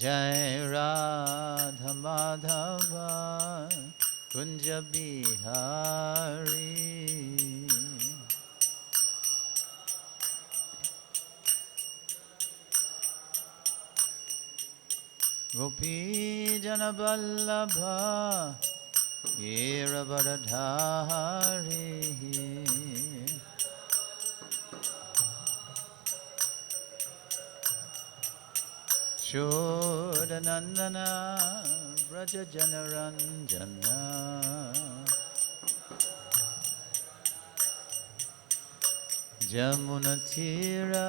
Jai Radha Madhava Kunja Bihari. Gopi Jana Vallabha Giravaradhari. Shodanandana Braja Janaranjana Jamunatira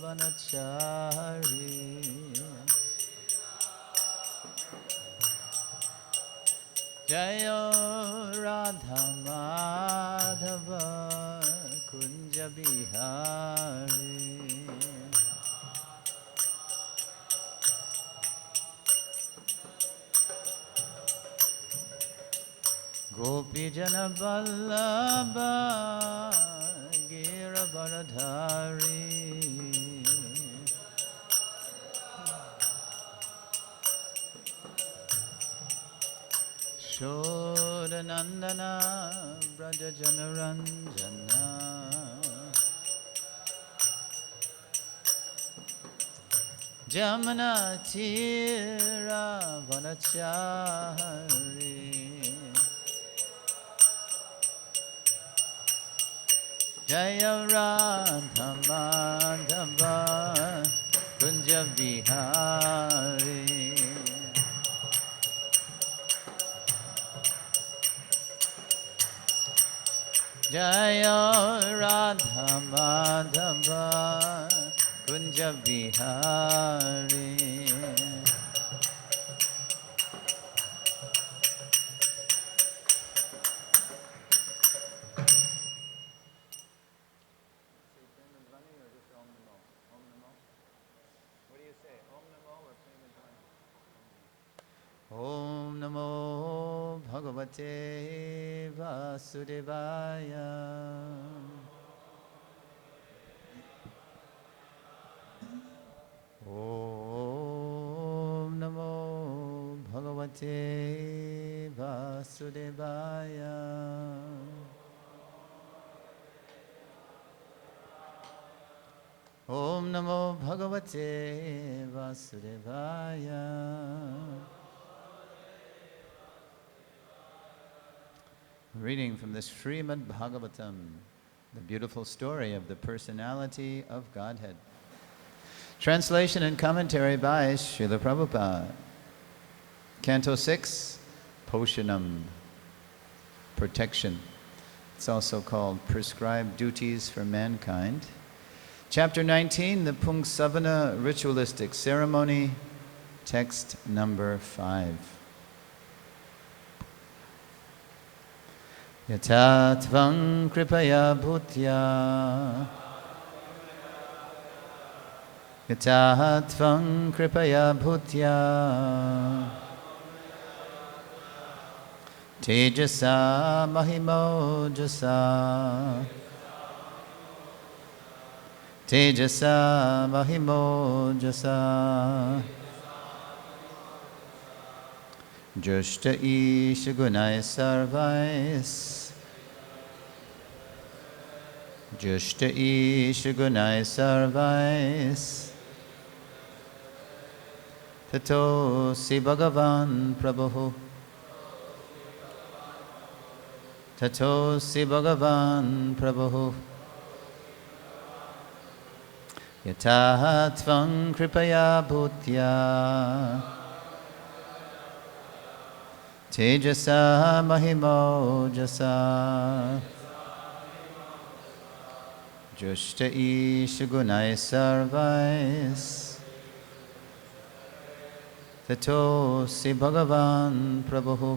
Vanachari. Jaya Radha Madhava Kunja Bihari. Gopi Jana Vallabha Giravaradhari. Shodanandana Braja Janaranjana Jamana Tira Vanachari. Jaya Radha Madhava Kunja Bihari. Jaya Radha Madhava Kunja Bihari. Om Namo Bhagavate Vasudevaya. Om Namo Bhagavate Vasudevaya. Om Namo Bhagavate Vasudevaya. Reading from the Srimad Bhagavatam, the beautiful story of the personality of Godhead. Translation and commentary by Srila Prabhupada. Canto 6, Poshanam, protection. It's also called prescribed duties for mankind. Chapter 19, the Pungsavana ritualistic ceremony, text number 5. Yata tvam kripaya bhutya Yata tvam kripaya bhutya Tejasa mahimojasa Tejasa mahimojasa Jushta isha gunai sarvais Jushta isha gunai sarvais Tato si Bhagavan Prabhu Tato si Bhagavan Prabhu Yataha tvam kripaya bhutya Tejasa mahimojasa Jushta isha gunai sarvais Tato si Bhagavan Prabhu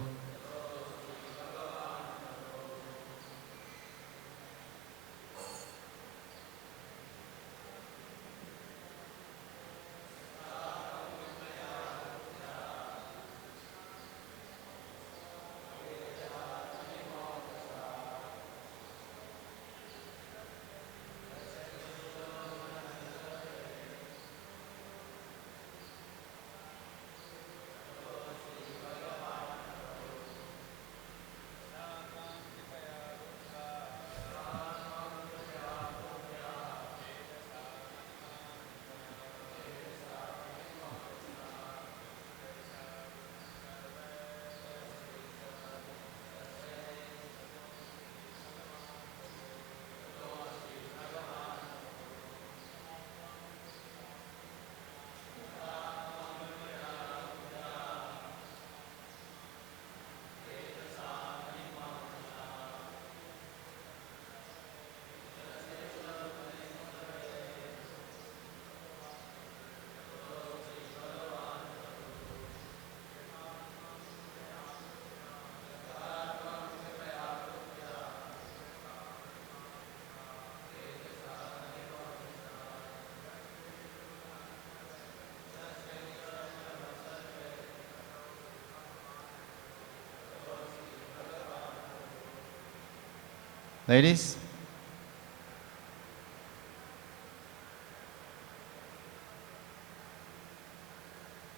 Ladies?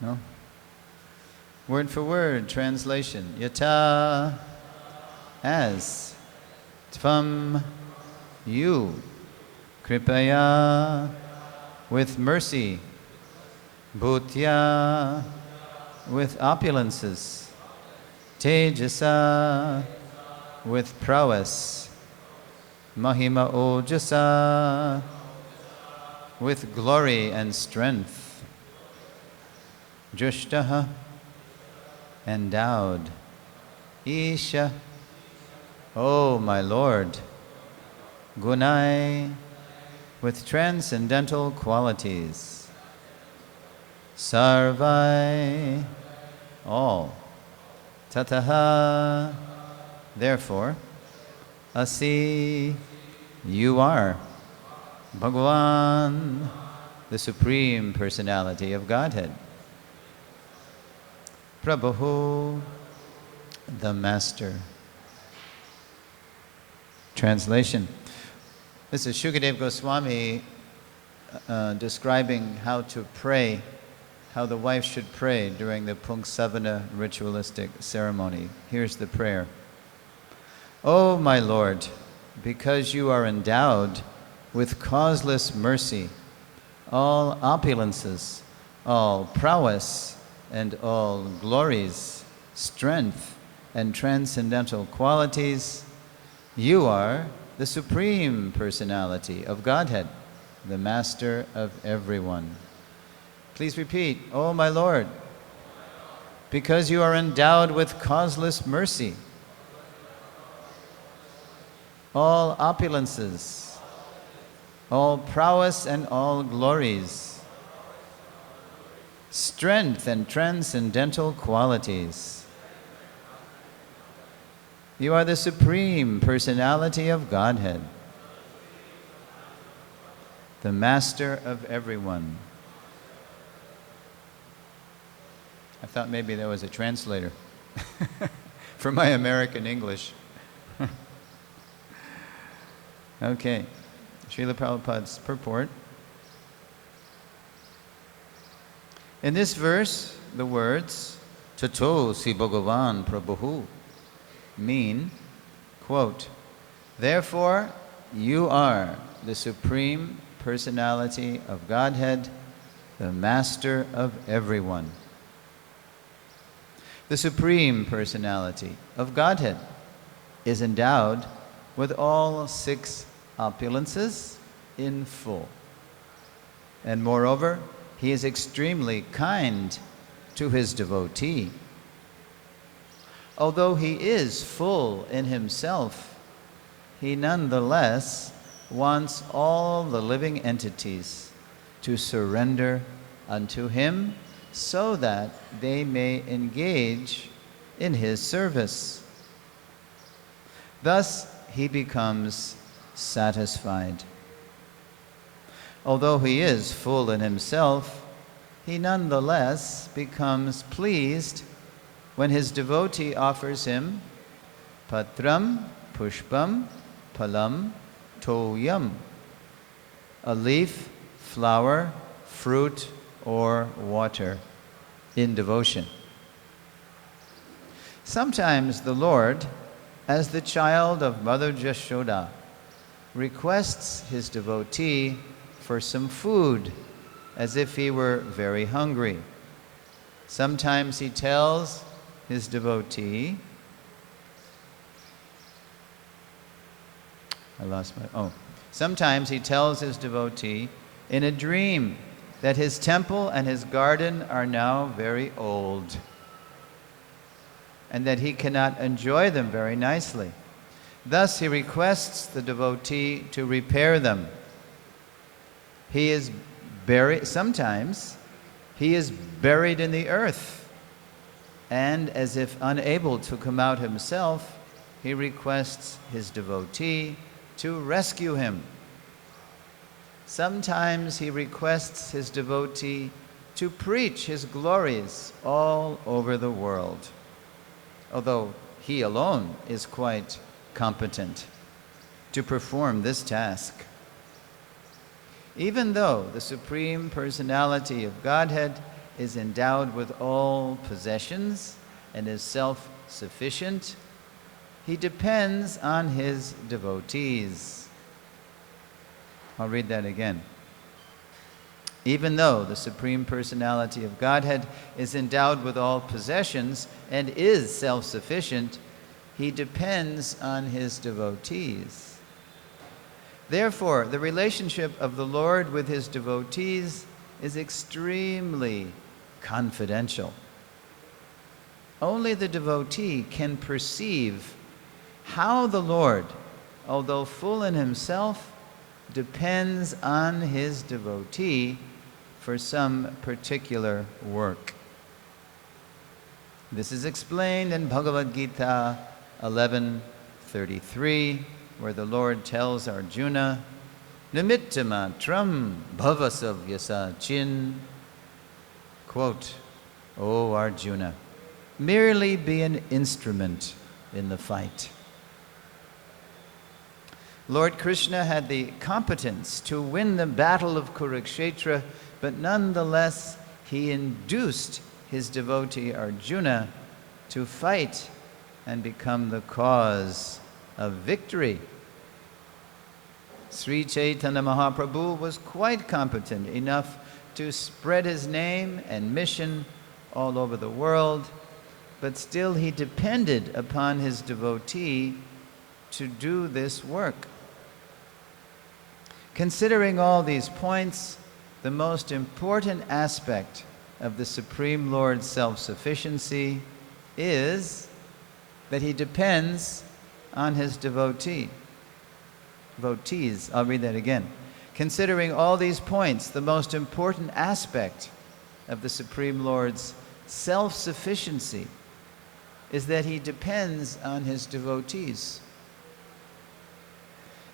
No? Word for word, translation. Yata, as, tvam, you, kripaya, with mercy, bhutya, with opulences, tejasa, with prowess, mahima ojasa, with glory and strength, jushtaha, endowed, isha, O my Lord, gunai, with transcendental qualities, sarvai, all, tataha, therefore, asi, you are, Bhagavan, the Supreme Personality of Godhead, Prabhu, the Master. Translation. This is Shukadeva Goswami describing how to pray, how the wife should pray during the Pungsavana ritualistic ceremony. Here's the prayer. O my Lord, because you are endowed with causeless mercy, all opulences, all prowess, and all glories, strength, and transcendental qualities, you are the Supreme Personality of Godhead, the Master of everyone. Please repeat, O my Lord, because you are endowed with causeless mercy, all opulences, all prowess and all glories, strength and transcendental qualities. You are the Supreme Personality of Godhead, the Master of everyone. I thought maybe there was a translator for my American English. Okay, Srila Prabhupada's purport. In this verse, the words, Tato si Bhagavan Prabhu, mean, quote, therefore you are the Supreme Personality of Godhead, the Master of everyone. The Supreme Personality of Godhead is endowed with all 6 opulences in full. And moreover, he is extremely kind to his devotee. Although he is full in himself, he nonetheless wants all the living entities to surrender unto him so that they may engage in his service. Thus, he becomes satisfied. Although he is full in himself, he nonetheless becomes pleased when his devotee offers him patram, pushpam, palam, toyam, a leaf, flower, fruit, or water in devotion. Sometimes the Lord, as the child of Mother Jashoda, requests his devotee for some food as if he were very hungry. Sometimes he tells his devotee, sometimes he tells his devotee in a dream that his temple and his garden are now very old and that he cannot enjoy them very nicely. Thus he requests the devotee to repair them. Sometimes he is buried in the earth, and as if unable to come out himself, he requests his devotee to rescue him. Sometimes he requests his devotee to preach his glories all over the world, although he alone is quite competent. to perform this task. Even though the Supreme Personality of Godhead is endowed with all possessions and is self-sufficient, he depends on his devotees. I'll read that again. Even though the Supreme Personality of Godhead is endowed with all possessions and is self-sufficient, he depends on his devotees. Therefore, the relationship of the Lord with his devotees is extremely confidential. Only the devotee can perceive how the Lord, although full in himself, depends on his devotee for some particular work. This is explained in Bhagavad Gita 11:33, where the Lord tells Arjuna, Nimittamatram bhavasavyasa chin. Quote, O Arjuna, merely be an instrument in the fight. Lord Krishna had the competence to win the battle of Kurukshetra, but nonetheless he induced his devotee Arjuna to fight and become the cause of victory. Sri Chaitanya Mahaprabhu was quite competent enough to spread his name and mission all over the world, but still he depended upon his devotee to do this work. Considering all these points, the most important aspect of the Supreme Lord's self-sufficiency is that he depends on his devotees. I'll read that again. Considering all these points, the most important aspect of the Supreme Lord's self-sufficiency is that he depends on his devotees.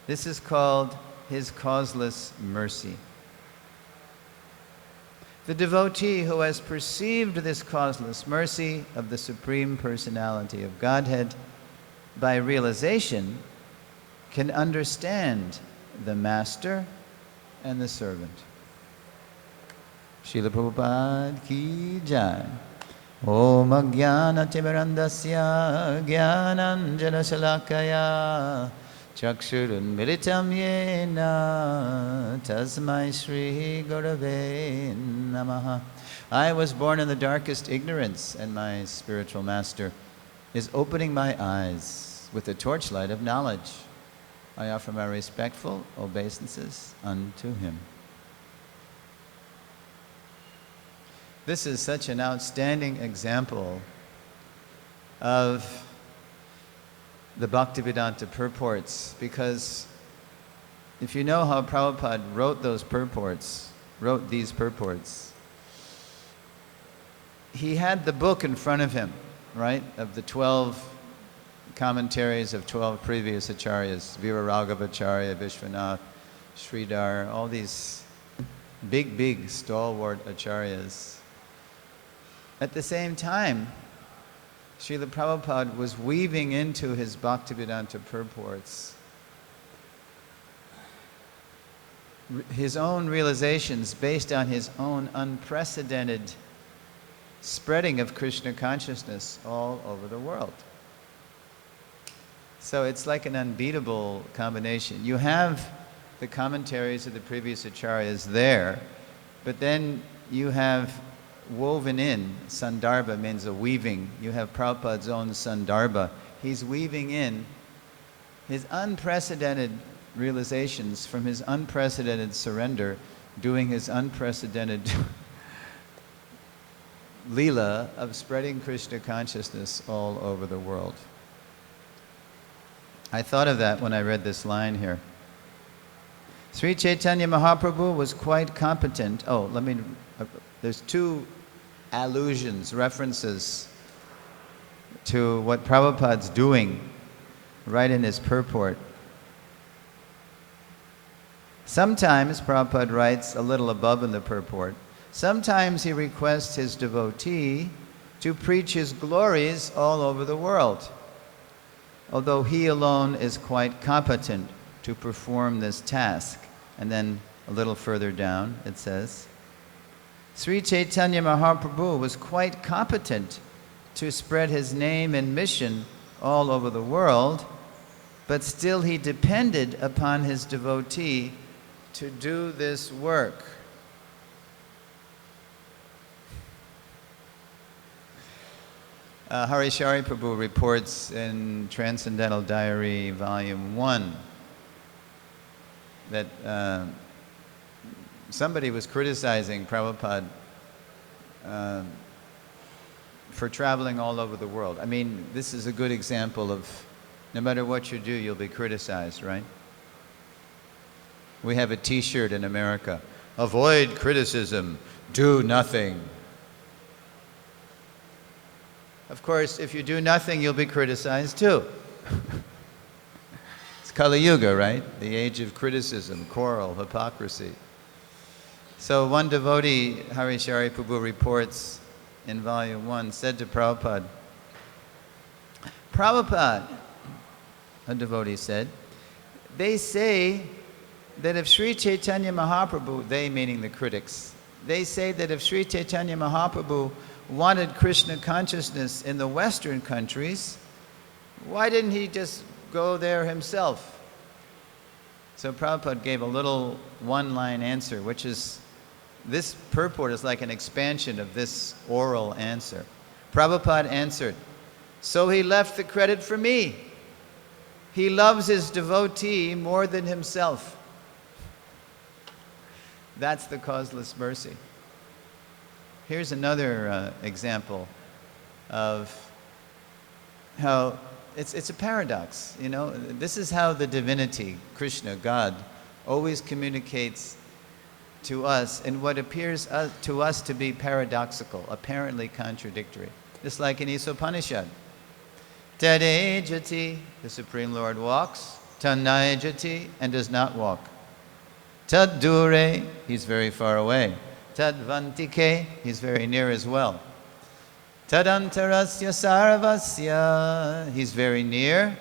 This is called his causeless mercy. The devotee who has perceived this causeless mercy of the Supreme Personality of Godhead by realization can understand the master and the servant. Srila Prabhupada ki jai. Om Ajnana Timirandasya Jnananjana Shalakaya Chakshurun Militam Yena Tasmai Shri Gurave Namaha. I was born in the darkest ignorance, and my spiritual master is opening my eyes with the torchlight of knowledge. I offer my respectful obeisances unto him. This is such an outstanding example of the Bhaktivedanta purports, because if you know how Prabhupada wrote these purports, he had the book in front of him, right, of the 12 commentaries of 12 previous acharyas, Viraragavacharya, Vishwanath, Sridhar, all these big stalwart acharyas. At the same time, Srila Prabhupada was weaving into his Bhaktivedanta purports his own realizations based on his own unprecedented spreading of Krishna consciousness all over the world. So it's like an unbeatable combination. You have the commentaries of the previous acharyas there, but then you have woven in, sandarbha means a weaving. You have Prabhupada's own sandarbha. He's weaving in his unprecedented realizations from his unprecedented surrender, doing his unprecedented leela of spreading Krishna consciousness all over the world. I thought of that when I read this line here. Sri Chaitanya Mahaprabhu was quite competent. There's two allusions, references to what Prabhupada's doing right in his purport. Sometimes, Prabhupada writes a little above in the purport, sometimes he requests his devotee to preach his glories all over the world, although he alone is quite competent to perform this task. And then a little further down it says, Sri Chaitanya Mahaprabhu was quite competent to spread his name and mission all over the world, but still he depended upon his devotee to do this work. Harishari Prabhu reports in Transcendental Diary, Volume 1, that somebody was criticizing Prabhupada for traveling all over the world. I mean, this is a good example of no matter what you do, you'll be criticized, right? We have a t-shirt in America, avoid criticism, do nothing. Of course, if you do nothing, you'll be criticized too. It's Kali Yuga, right? The age of criticism, quarrel, hypocrisy. So one devotee, Harishari Prabhu reports in Volume 1, said to Prabhupada, Prabhupada, a devotee said, they say that if Sri Chaitanya Mahaprabhu, they meaning the critics, they say that if Sri Chaitanya Mahaprabhu wanted Krishna consciousness in the Western countries, why didn't he just go there himself? So Prabhupada gave a little one-line answer, which is, this purport is like an expansion of this oral answer. Prabhupada answered, so he left the credit for me. He loves his devotee more than himself. That's the causeless mercy. Here's another example of how it's a paradox, you know. This is how the divinity, Krishna, God, always communicates to us in what appears to us to be paradoxical, apparently contradictory. Just like in Isopanishad. Tadejati, the Supreme Lord walks, Tanayajati, and does not walk. Taddure, he's very far away. Tadvantike, he's very near as well. Tadantarasya sarvasya, he's very near.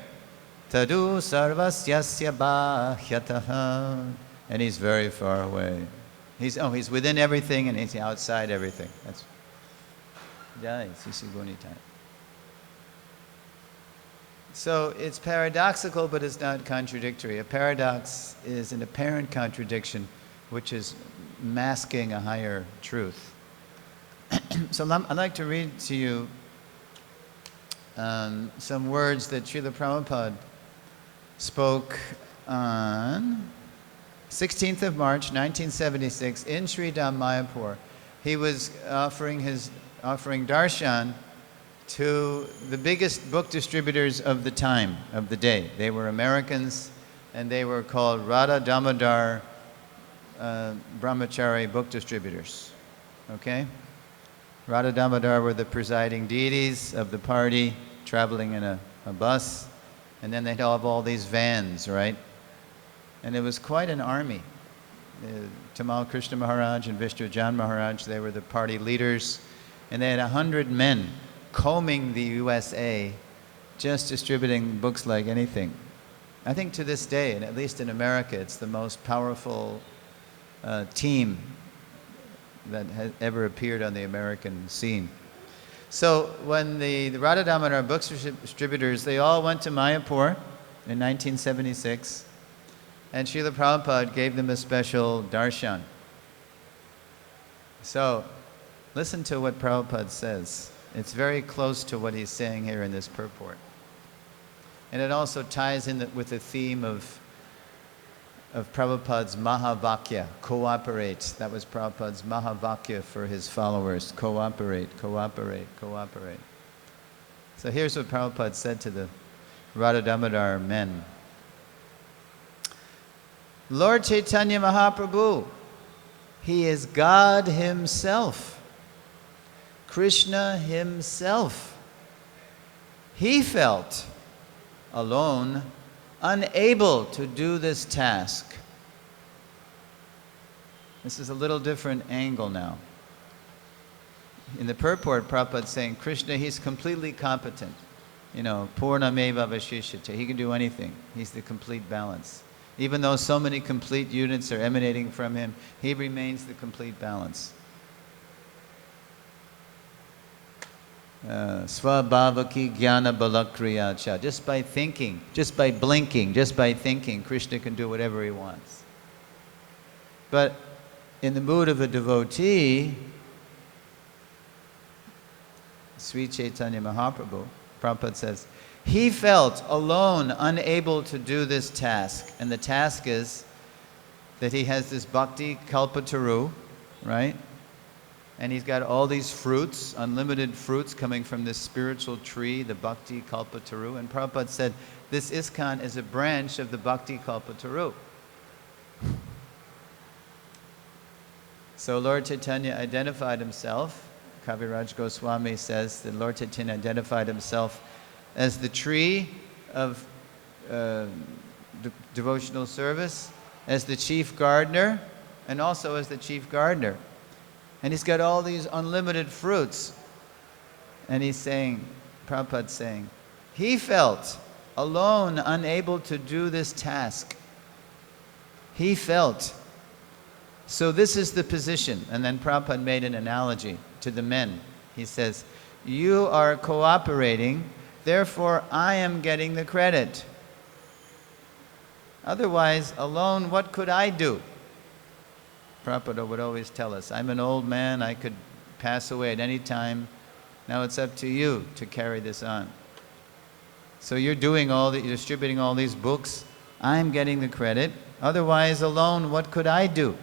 Tadu sarvasyasya bhahyataha, and he's very far away. He's within everything and he's outside everything. That's Jai Sisi Gunitai. So it's paradoxical, but it's not contradictory. A paradox is an apparent contradiction, which is masking a higher truth. So I'd like to read to you some words that Srila Prabhupada spoke on 16th of March, 1976, in Sri Dham Mayapur. He was offering darshan to the biggest book distributors of the time, of the day. They were Americans, and they were called Radha Damodar Brahmachari book distributors. Okay? Radha Damodar were the presiding deities of the party, traveling in a bus, and then they'd have all these vans, right? And it was quite an army. Tamal Krishna Maharaj and Vishnujan Maharaj, they were the party leaders, and they had 100 men combing the USA, just distributing books like anything. I think to this day, and at least in America, it's the most powerful team that has ever appeared on the American scene. So when the Radha Damodar book distributors, they all went to Mayapur in 1976, and Srila Prabhupada gave them a special darshan. So listen to what Prabhupada says. It's very close to what he's saying here in this purport. And it also ties in with the theme of Prabhupada's Mahavakya, cooperate. That was Prabhupada's Mahavakya for his followers, cooperate, cooperate, cooperate. So here's what Prabhupada said to the Radha Damodar men. Lord Chaitanya Mahaprabhu, he is God himself. Krishna himself. He felt alone, unable to do this task. This is a little different angle now. In the purport, Prabhupada is saying, Krishna, he's completely competent. You know, Purnameva Vashishyate. He can do anything. He's the complete balance. Even though so many complete units are emanating from him, he remains the complete balance. Svabhavaki jnana balakriya cha. Just by thinking, just by blinking, just by thinking, Krishna can do whatever he wants. But in the mood of a devotee, Sri Chaitanya Mahaprabhu, Prabhupada says, he felt alone, unable to do this task. And the task is that he has this bhakti kalpataru, right? And he's got all these fruits, unlimited fruits coming from this spiritual tree, the bhakti kalpataru. And Prabhupada said, this ISKCON is a branch of the bhakti kalpataru. So Lord Chaitanya identified himself. Kaviraj Goswami says that Lord Chaitanya identified himself as the tree of devotional service, as the chief gardener, and also as the chief gardener. And he's got all these unlimited fruits. And he's saying, Prabhupada's saying, he felt alone, unable to do this task. He felt. So this is the position. And then Prabhupada made an analogy to the men. He says, you are cooperating, therefore I am getting the credit. Otherwise, alone, what could I do? Prabhupada would always tell us, I'm an old man, I could pass away at any time. Now it's up to you to carry this on. So you're doing you're distributing all these books. I'm getting the credit. Otherwise, alone, what could I do?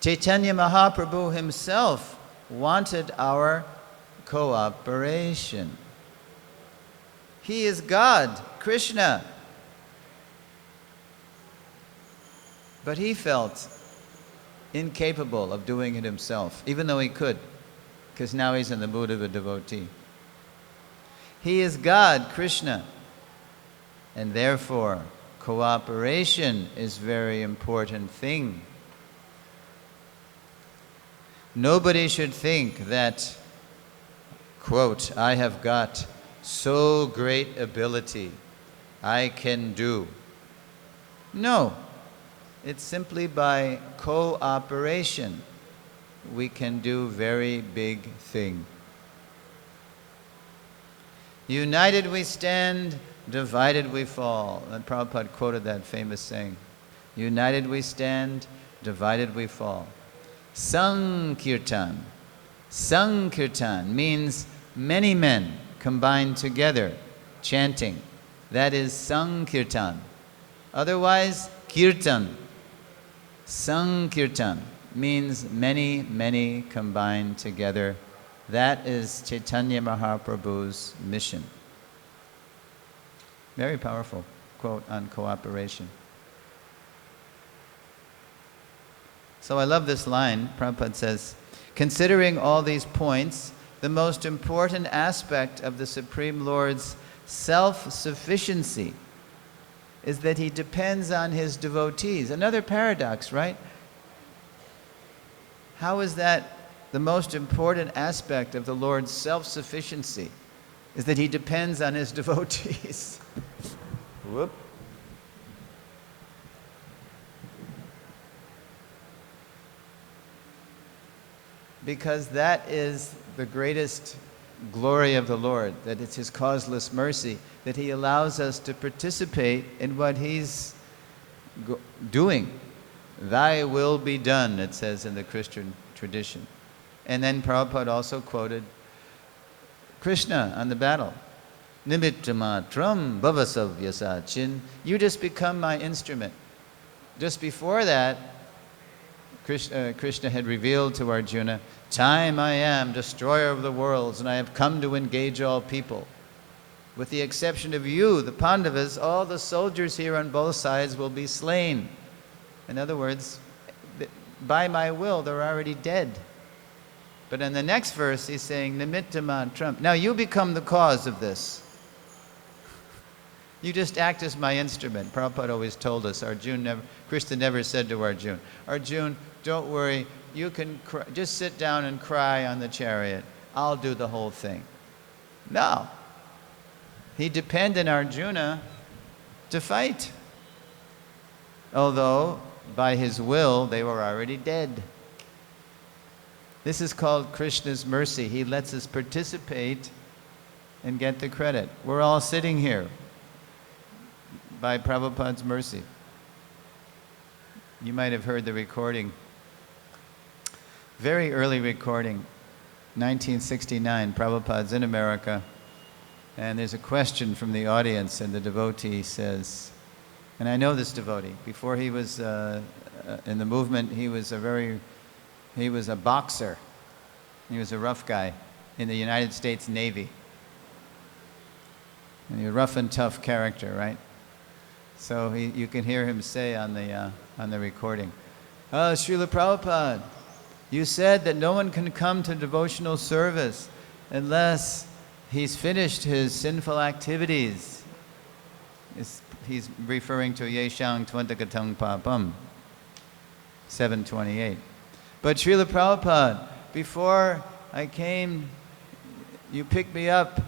Chaitanya Mahaprabhu himself wanted our cooperation. He is God, Krishna. But he felt incapable of doing it himself, even though he could, because now he's in the mood of a devotee. He is God, Krishna, and therefore cooperation is a very important thing. Nobody should think that, quote, I have got so great ability, I can do. No. It's simply by cooperation we can do very big thing. United we stand, divided we fall. And Prabhupada quoted that famous saying. United we stand, divided we fall. Sankirtan. Sankirtan means many men combined together, chanting. That is Sankirtan. Otherwise, Kirtan. Sankirtan means many, many combined together. That is Chaitanya Mahaprabhu's mission. Very powerful quote on cooperation. So I love this line. Prabhupada says, considering all these points, the most important aspect of the Supreme Lord's self-sufficiency is that he depends on his devotees. Another paradox, right? How is that the most important aspect of the Lord's self-sufficiency? Is that he depends on his devotees. Whoop. Because that is the greatest glory of the Lord, that it's his causeless mercy, that he allows us to participate in what he's doing. Thy will be done, it says in the Christian tradition. And then Prabhupada also quoted Krishna on the battle. Nimittamatram bhavasavyasachin. You just become my instrument. Just before that, Krishna had revealed to Arjuna, time I am, destroyer of the worlds, and I have come to engage all people. With the exception of you, the Pandavas, all the soldiers here on both sides will be slain. In other words, by my will, they're already dead. But in the next verse, he's saying, Nimittamatram. Now you become the cause of this. You just act as my instrument. Prabhupada always told us, Krishna never said to Arjuna, Arjuna, don't worry, you can just sit down and cry on the chariot. I'll do the whole thing. No. He depended on Arjuna to fight. although by his will they were already dead. This is called Krishna's mercy. He lets us participate and get the credit. We're all sitting here by Prabhupada's mercy. You might have heard the recording. Very early recording, 1969. Prabhupada's in America, and there's a question from the audience, and the devotee says, and I know this devotee, before he was in the movement, he was a boxer. He was a rough guy in the United States Navy. And he was a rough and tough character, right? So you can hear him say on the recording, "Oh, Srila Prabhupada, you said that no one can come to devotional service unless he's finished his sinful activities." He's referring to Yeshang Tvantakatang Papam, 728. But Srila Prabhupada, before I came, you picked me up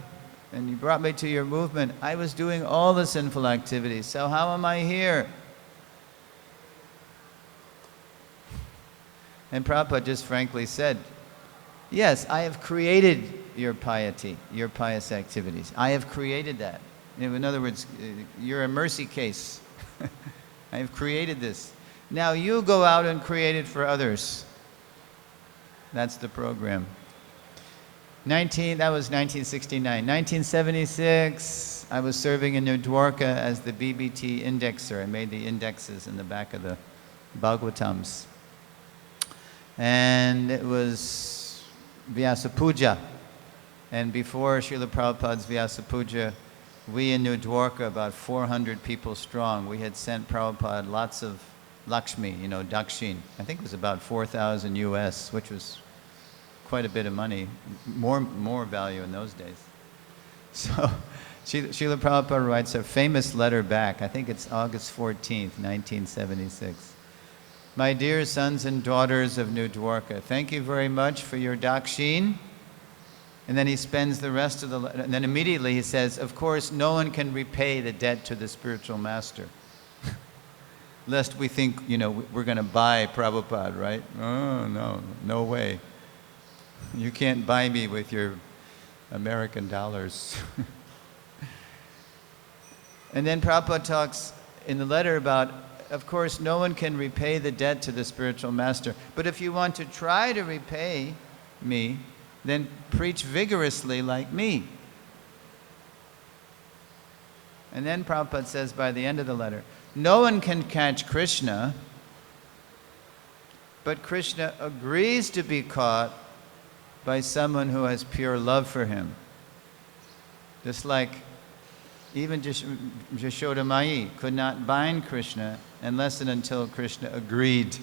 and you brought me to your movement. I was doing all the sinful activities, so how am I here? And Prabhupada just frankly said, yes, I have created your piety, your pious activities. I have created that. In other words, you're a mercy case. I have created this. Now you go out and create it for others. That's the program. That was 1969. 1976, I was serving in New Dwarka as the BBT indexer. I made the indexes in the back of the Bhagavatams. And it was Vyasa Puja. And before Srila Prabhupada's Vyasa Puja, we in New Dwarka, about 400 people strong, we had sent Prabhupada lots of Lakshmi, Dakshin. I think it was about 4,000 US, which was quite a bit of money, more value in those days. So Srila Prabhupada writes a famous letter back. I think it's August 14th, 1976. My dear sons and daughters of New Dwarka, thank you very much for your Dakshin. And then he spends the rest of the letter, and then immediately he says, of course, no one can repay the debt to the spiritual master. Lest we think, we're going to buy Prabhupada, right? Oh, no way. You can't buy me with your American dollars. And then Prabhupada talks in the letter about, of course, no one can repay the debt to the spiritual master. But if you want to try to repay me, then preach vigorously like me. And then Prabhupada says by the end of the letter, no one can catch Krishna, but Krishna agrees to be caught by someone who has pure love for him. Just like even Yashoda Mai could not bind Krishna unless and until Krishna agreed.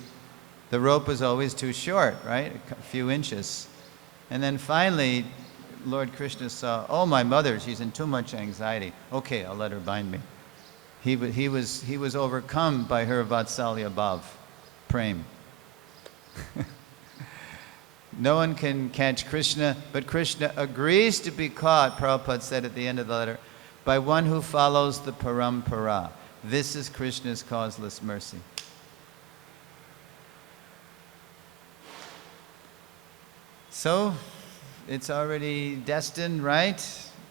The rope was always too short, right? A few inches. And then finally, Lord Krishna saw, oh, my mother, she's in too much anxiety. Okay, I'll let her bind me. He was overcome by her Vatsalya Bhav, Prem. No one can catch Krishna, but Krishna agrees to be caught, Prabhupada said at the end of the letter, by one who follows the parampara. This is Krishna's causeless mercy. So, it's already destined, right?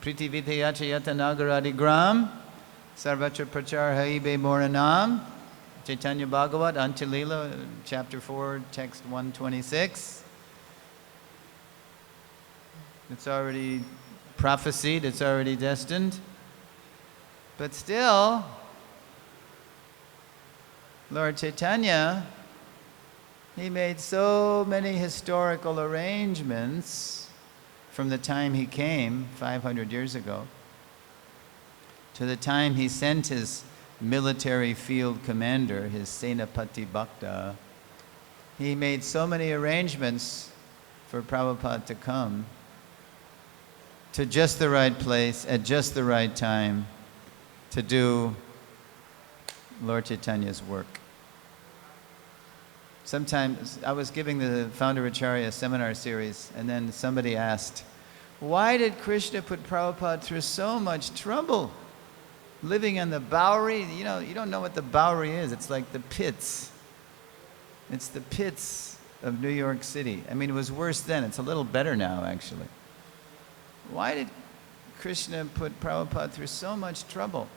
Priti Vitayachayata Nagaradi Gram, Sarvatra Prachar Haibe Moranam, Chaitanya Bhagavat, Antilila, chapter 4, text 126. It's already prophesied, it's already destined. But still, Lord Chaitanya, he made so many historical arrangements from the time he came 500 years ago to the time he sent his military field commander, his Senapati Bhakta. He made so many arrangements for Prabhupada to come to just the right place at just the right time to do Lord Chaitanya's work. Sometimes I was giving the Founder Acharya seminar series, and then somebody asked, why did Krishna put Prabhupada through so much trouble? living in the Bowery. You know, you don't know what the Bowery is. It's like the pits. It's the pits of New York City. I mean, it was worse then. It's a little better now, actually. Why did Krishna put Prabhupada through so much trouble?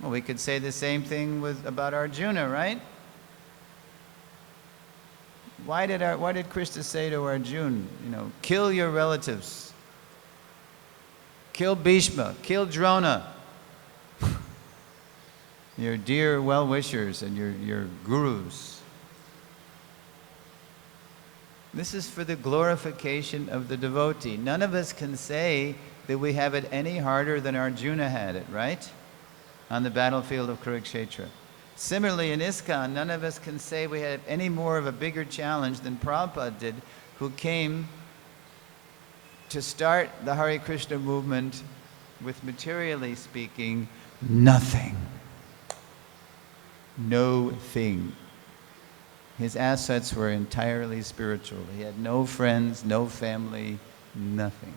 Well, we could say the same thing about Arjuna, right? Why did Krishna say to Arjuna, you know, kill your relatives, kill Bhishma, kill Drona, your dear well-wishers and your gurus? This is for the glorification of the devotee. None of us can say that we have it any harder than Arjuna had it, right? On the battlefield of Kurukshetra. Similarly, in ISKCON, none of us can say we had any more of a bigger challenge than Prabhupada did, who came to start the Hare Krishna movement with, materially speaking, nothing. No thing. His assets were entirely spiritual. He had no friends, no family, nothing.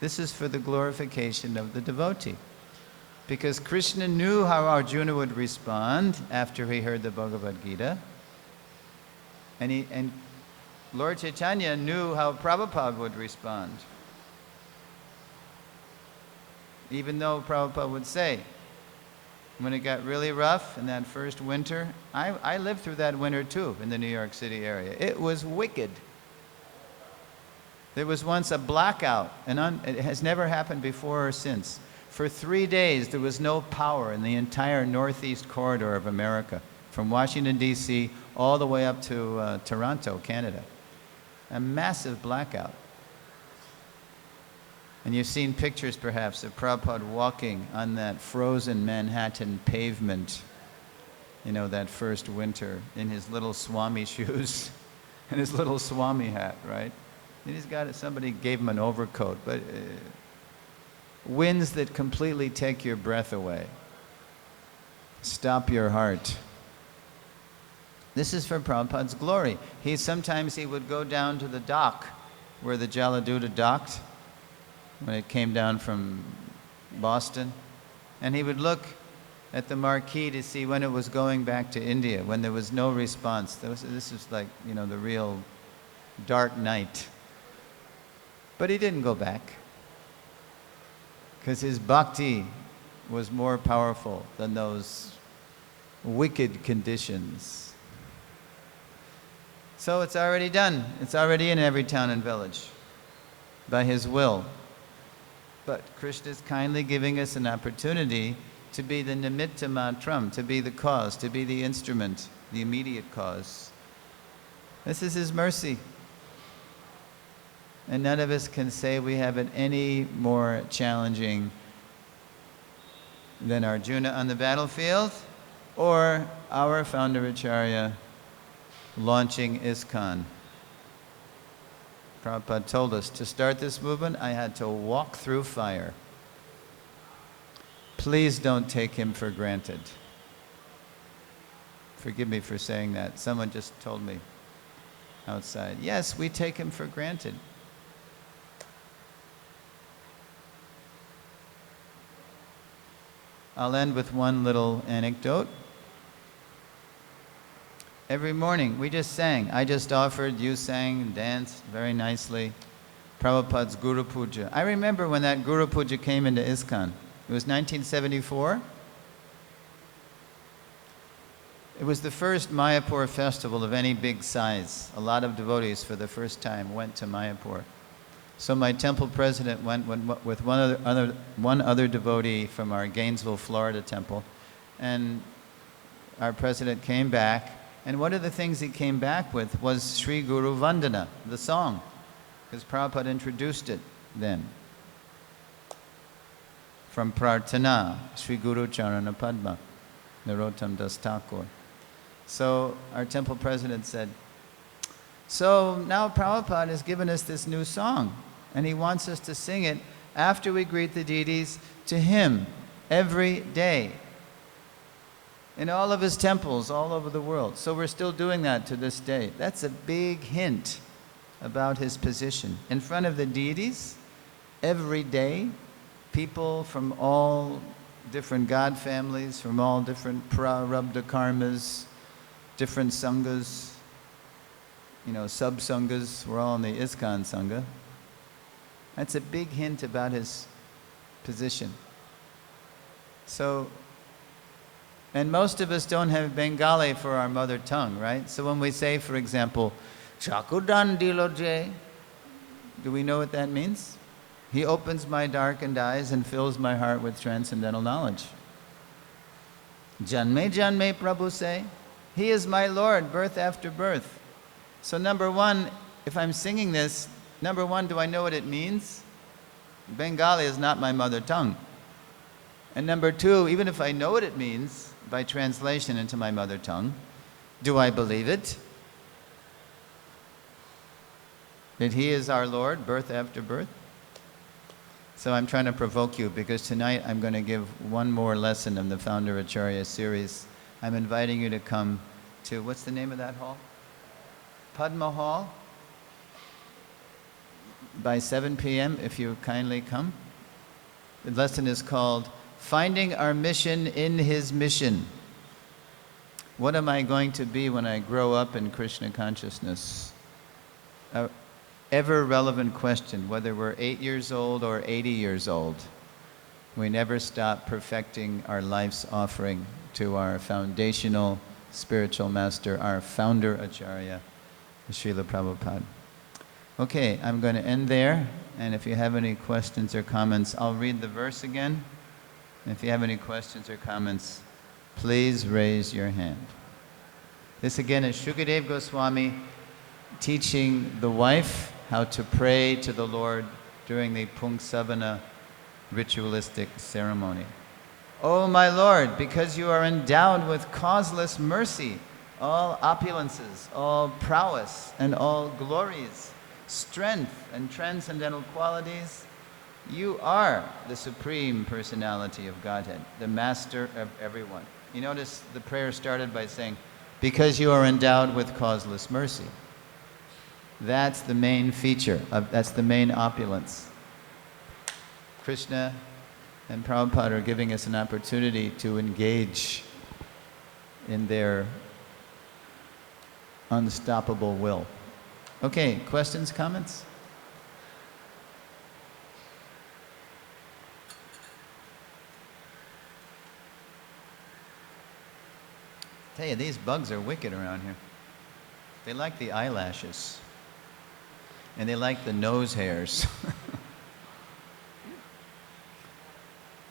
This is for the glorification of the devotee. Because Krishna knew how Arjuna would respond after he heard the Bhagavad Gita. And Lord Chaitanya knew how Prabhupada would respond. Even though Prabhupada would say, when it got really rough in that first winter, I lived through that winter too in the New York City area. It was wicked. There was once a blackout, and it has never happened before or since. For 3 days, there was no power in the entire northeast corridor of America, from Washington, D.C., all the way up to Toronto, Canada. A massive blackout. And you've seen pictures, perhaps, of Prabhupada walking on that frozen Manhattan pavement, you know, that first winter, in his little Swami shoes and his little Swami hat, right? And he's got it, somebody gave him an overcoat, but winds that completely take your breath away, stop your heart. This is for Prabhupada's glory. Sometimes he would go down to the dock where the Jaladuta docked when it came down from Boston, and he would look at the marquee to see when it was going back to India, when there was no response. This was like, you know, the real dark night. But he didn't go back, because his bhakti was more powerful than those wicked conditions. So it's already done. It's already in every town and village by his will. But Krishna is kindly giving us an opportunity to be the nimitta matram, to be the cause, to be the instrument, the immediate cause. This is his mercy. And none of us can say we have it any more challenging than Arjuna on the battlefield, or our founder Acharya launching ISKCON. Prabhupada told us, to start this movement, I had to walk through fire. Please don't take him for granted. Forgive me for saying that. Someone just told me outside. Yes, we take him for granted. I'll end with one little anecdote. Every morning, we just sang. I just offered, you sang, danced very nicely. Prabhupada's Guru Puja. I remember when that Guru Puja came into ISKCON. It was 1974. It was the first Mayapur festival of any big size. A lot of devotees for the first time went to Mayapur. So my temple president went with one other devotee from our Gainesville, Florida temple, and our president came back, and one of the things he came back with was Sri Guru Vandana, the song, because Prabhupada introduced it then. From Prarthana, Sri Guru Charana Padma, Narottam Das Thakur. So our temple president said, so now Prabhupada has given us this new song, and he wants us to sing it after we greet the deities to him every day in all of his temples all over the world. So we're still doing that to this day. That's a big hint about his position. In front of the deities, every day, people from all different god families from all different prarabdha karmas, different sanghas, sub-sanghas. We're all in the ISKCON Sangha. That's a big hint about his position. So, and most of us don't have Bengali for our mother tongue, right? So when we say, for example, Chakudan Diloje, do we know what that means? He opens my darkened eyes and fills my heart with transcendental knowledge. Janme Janme, Prabhu say, He is my Lord, birth after birth. So number one, if I'm singing this, number one, do I know what it means? Bengali is not my mother tongue. And number two, even if I know what it means by translation into my mother tongue, do I believe it? That He is our Lord, birth after birth? So I'm trying to provoke you because tonight I'm going to give one more lesson of the Founder Acharya series. I'm inviting you to come to, what's the name of that hall? Padma Hall by 7 p.m. if you kindly come. The lesson is called Finding Our Mission in His Mission. What am I going to be when I grow up in Krishna consciousness? A ever relevant question, whether we're 8 years old or 80 years old. We never stop perfecting our life's offering to our foundational spiritual master, our founder Acharya, Srila Prabhupada. Okay, I'm going to end there, and if you have any questions or comments, I'll read the verse again. And if you have any questions or comments, please raise your hand. This again is Shukadev Goswami teaching the wife how to pray to the Lord during the Pungsavana ritualistic ceremony. Oh my Lord, because you are endowed with causeless mercy, all opulences, all prowess, and all glories, strength and transcendental qualities, you are the Supreme Personality of Godhead, the Master of everyone. You notice the prayer started by saying, because you are endowed with causeless mercy. That's the main feature, that's the main opulence. Krishna and Prabhupada are giving us an opportunity to engage in their unstoppable will. Okay, questions, comments? Tell you, these bugs are wicked around here. They like the eyelashes. And they like the nose hairs.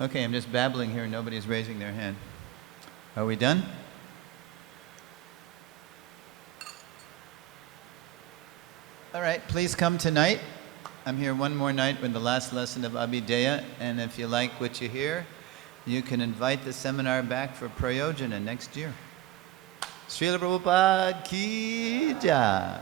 Okay, I'm just babbling here. Nobody's raising their hand. Are we done? All right, please come tonight. I'm here one more night with the last lesson of Abhideya. And if you like what you hear, you can invite the seminar back for Prayojana next year. Srila Prabhupada Ki Jai.